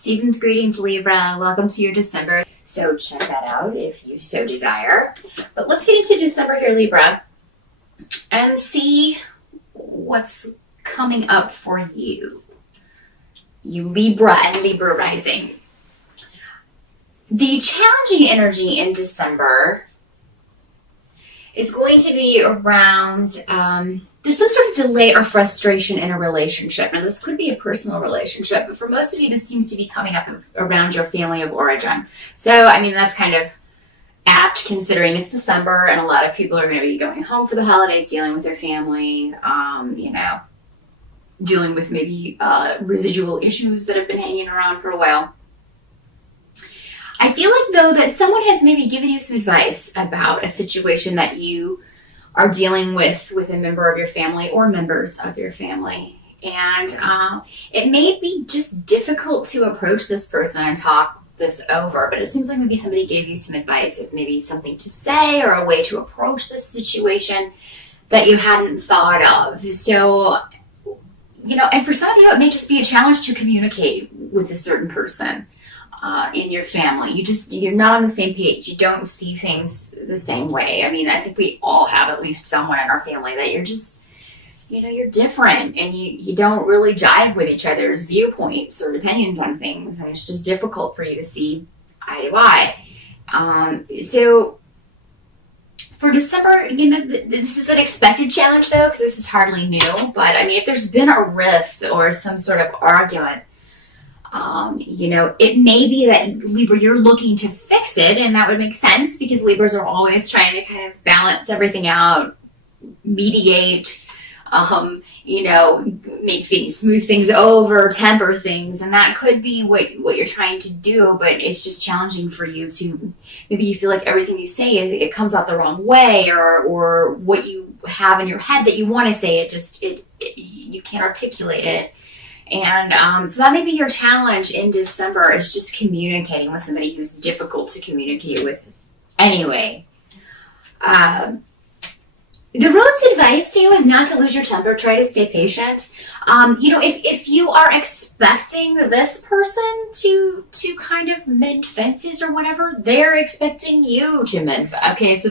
Season's greetings, Libra. Welcome to your December. So check that out if you so desire. But let's get into December here, Libra, and see what's coming up for you. You Libra and Libra rising. The challenging energy in December is going to be around, there's some sort of delay or frustration in a relationship. Now, this could be a personal relationship, but for most of you, this seems to be coming up around your family of origin. So, I mean, that's kind of apt considering it's December and a lot of people are going to be going home for the holidays, dealing with their family, dealing with maybe residual issues that have been hanging around for a while. I feel like, though, that someone has maybe given you some advice about a situation that you are dealing with a member of your family or members of your family. And it may be just difficult to approach this person and talk this over, but it seems like maybe somebody gave you some advice of maybe something to say or a way to approach this situation that you hadn't thought of. So, and for some of you, it may just be a challenge to communicate with a certain person in your family. You're not on the same page. You don't see things the same way. I mean, I think we all have at least someone in our family that you're just, you're different and you don't really jive with each other's viewpoints or opinions on things. And it's just difficult for you to see eye to eye. So for December, this is an expected challenge though, because this is hardly new. But I mean, if there's been a rift or some sort of argument, it may be that Libra, you're looking to fix it, and that would make sense because Libras are always trying to kind of balance everything out, mediate, make things, smooth things over, temper things, and that could be what you're trying to do, but it's just challenging for you to, maybe you feel like everything you say, it comes out the wrong way, or what you have in your head that you want to say, you can't articulate it. And so that may be your challenge in December, is just communicating with somebody who's difficult to communicate with anyway. The road's advice to you is not to lose your temper. Try to stay patient. If you are expecting this person to kind of mend fences or whatever, they're expecting you to mend. Okay, so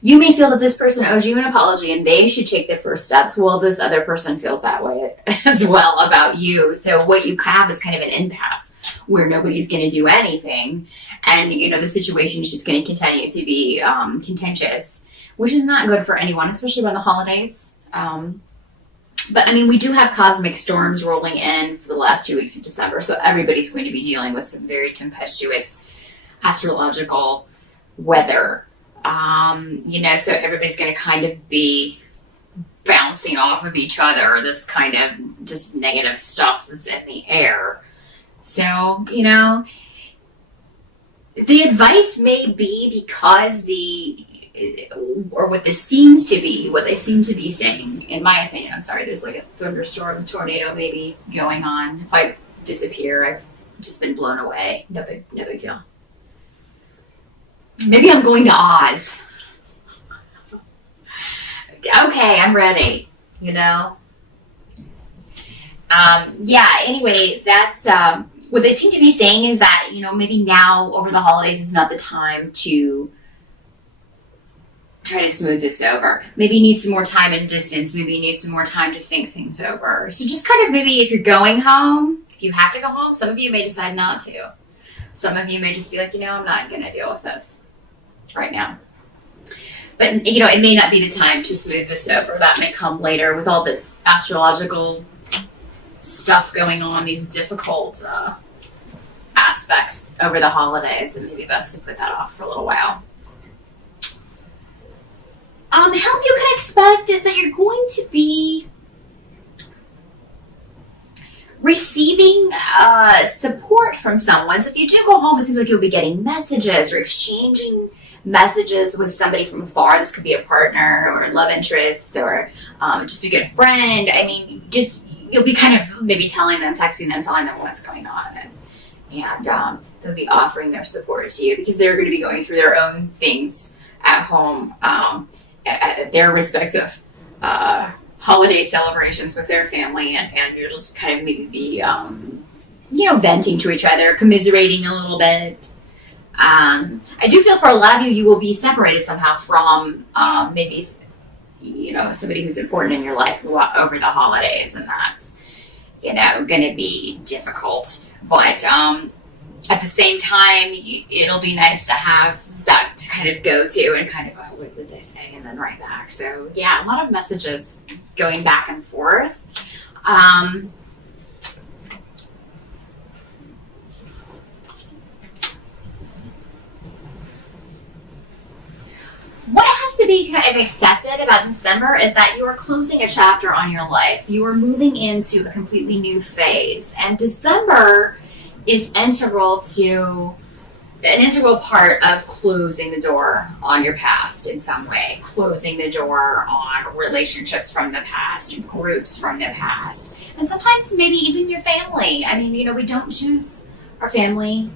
you may feel that this person owes you an apology and they should take the first steps. Well, this other person feels that way as well about you. So what you have is kind of an impasse where nobody's going to do anything, and the situation is just going to continue to be contentious, which is not good for anyone, especially around the holidays. But I mean, we do have cosmic storms rolling in for the last 2 weeks of December, so everybody's going to be dealing with some very tempestuous astrological weather. So everybody's going to kind of be bouncing off of each other, this kind of just negative stuff that's in the air. So, the advice may be because what they seem to be saying, in my opinion, I'm sorry, there's like a thunderstorm, tornado maybe going on. If I disappear, I've just been blown away. No big deal. Maybe I'm going to Oz. Okay, I'm ready, anyway, that's, what they seem to be saying is that, maybe now over the holidays is not the time to try to smooth this over. Maybe you need some more time and distance. Maybe you need some more time to think things over. So just kind of maybe if you're going home, if you have to go home, some of you may decide not to. Some of you may just be like, I'm not going to deal with this right now. But, it may not be the time to smooth this over. That may come later with all this astrological stuff going on, these difficult aspects over the holidays. It may be best to put that off for a little while. Help you can expect is that you're going to be receiving support from someone. So if you do go home, it seems like you'll be getting messages or exchanging messages with somebody from afar. This could be a partner or a love interest or just a good friend. I mean, you'll be kind of maybe texting them, telling them what's going on. And they'll be offering their support to you because they're going to be going through their own things at home. At their respective holiday celebrations with their family, and you'll just kind of maybe be venting to each other, commiserating a little bit. I do feel for a lot of you, you will be separated somehow from maybe, somebody who's important in your life over the holidays, and that's, going to be difficult. But at the same time, it'll be nice to have that to kind of go to and kind of, what did they say? And then right back. So yeah, a lot of messages going back and forth. What has to be kind of accepted about December is that you are closing a chapter on your life. You are moving into a completely new phase. And December is an integral part of closing the door on your past in some way, closing the door on relationships from the past, groups from the past, and sometimes maybe even your family. I mean, we don't choose our family.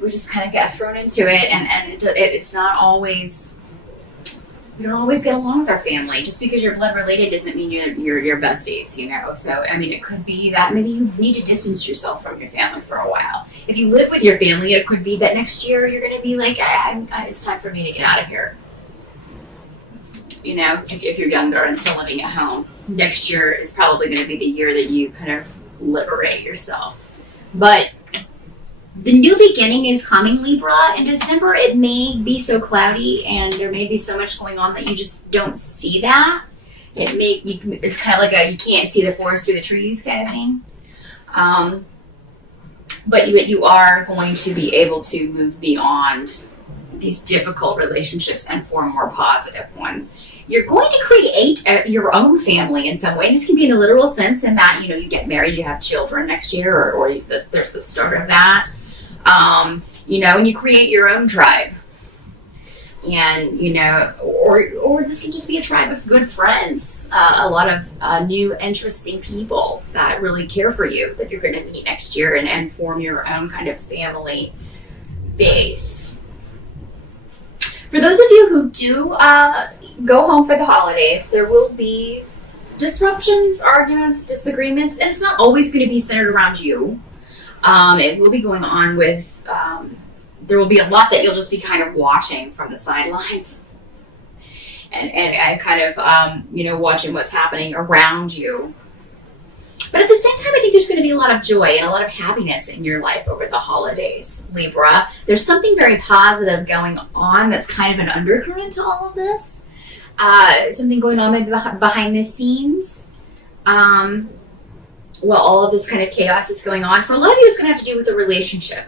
We just kind of get thrown into it, and it's not always... We don't always get along with our family. Just because you're blood related doesn't mean you're besties, So, I mean, it could be that maybe you need to distance yourself from your family for a while. If you live with your family, it could be that next year you're going to be like, it's time for me to get out of here. If you're younger and still living at home, next year is probably going to be the year that you kind of liberate yourself. But the new beginning is coming, Libra. In December, it may be so cloudy and there may be so much going on that you just don't see that. It's kind of like you can't see the forest through the trees kind of thing. But you are going to be able to move beyond these difficult relationships and form more positive ones. You're going to create your own family in some way. This can be in a literal sense in that, you get married, you have children next year, or there's the start of that. And you create your own tribe. And, or this can just be a tribe of good friends, a lot of new interesting people that really care for you that you're going to meet next year and form your own kind of family base. For those of you who do go home for the holidays, there will be disruptions, arguments, disagreements, and it's not always going to be centered around you. It will be going on with, there will be a lot that you'll just be kind of watching from the sidelines and kind of, watching what's happening around you. But at the same time, I think there's going to be a lot of joy and a lot of happiness in your life over the holidays, Libra. There's something very positive going on that's kind of an undercurrent to all of this. Something going on maybe behind the scenes. While all of this kind of chaos is going on. For a lot of you, it's going to have to do with a relationship.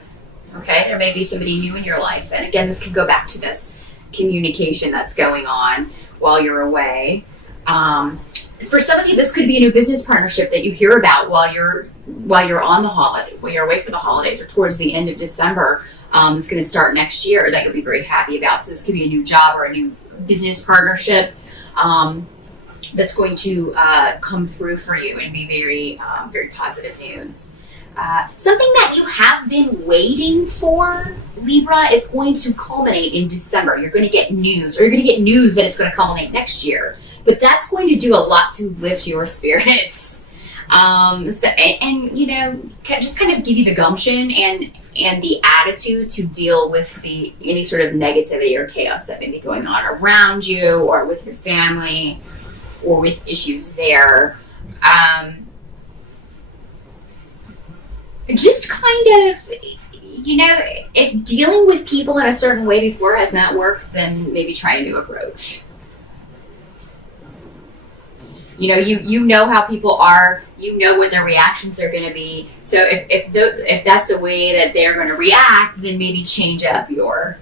Okay? There may be somebody new in your life. And again, this could go back to this communication that's going on while you're away. For some of you, this could be a new business partnership that you hear about while you're on the holiday, while you're away for the holidays or towards the end of December. It's going to start next year that you'll be very happy about. So this could be a new job or a new business partnership that's going to come through for you and be very, very positive news. Something that you have been waiting for, Libra, is going to culminate in December. You're going to get news, or you're going to get news that it's going to culminate next year. But that's going to do a lot to lift your spirits. Just kind of give you the gumption and the attitude to deal with any sort of negativity or chaos that may be going on around you or with your family or with issues there. Just kind of, if dealing with people in a certain way before has not worked, then maybe try a new approach. You know how people are, what their reactions are going to be. So if that's the way that they're going to react, then maybe change up your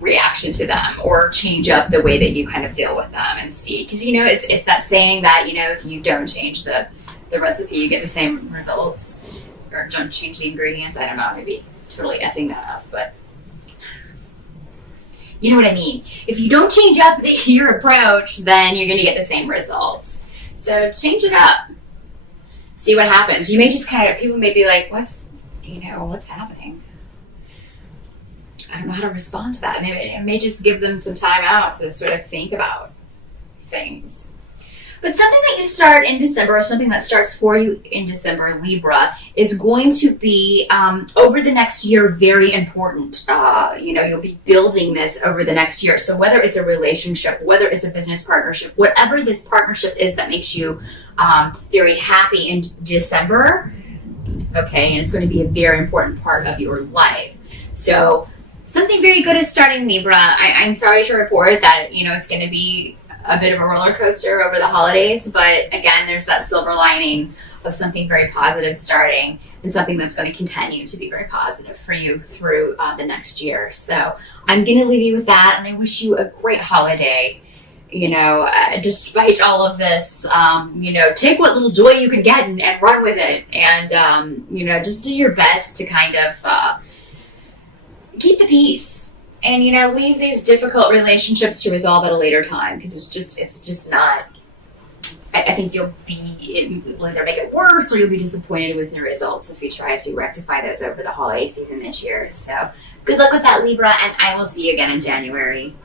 reaction to them or change up the way that you kind of deal with them and see. Because, it's that saying that, if you don't change the recipe, you get the same results. Or don't change the ingredients. I don't know, maybe totally effing that up, but you know what I mean. If you don't change up your approach, then you're going to get the same results. So change it up. See what happens. You may just people may be like, what's happening? I don't know how to respond to that. And it may just give them some time out to sort of think about things. But something that you start in December, or something that starts for you in December, Libra, is going to be, over the next year, very important. You'll be building this over the next year. So whether it's a relationship, whether it's a business partnership, whatever this partnership is that makes you very happy in December, okay, and it's going to be a very important part of your life. So something very good is starting, Libra. I'm sorry to report that, it's going to be a bit of a roller coaster over the holidays, but again, there's that silver lining of something very positive starting, and something that's going to continue to be very positive for you through the next year. So I'm going to leave you with that, and I wish you a great holiday. Despite all of this, take what little joy you can get and run with it, and just do your best to kind of keep the peace. And, leave these difficult relationships to resolve at a later time, because it's just not, I think you'll either make it worse, or you'll be disappointed with the results if you try to rectify those over the holiday season this year. So good luck with that, Libra, and I will see you again in January.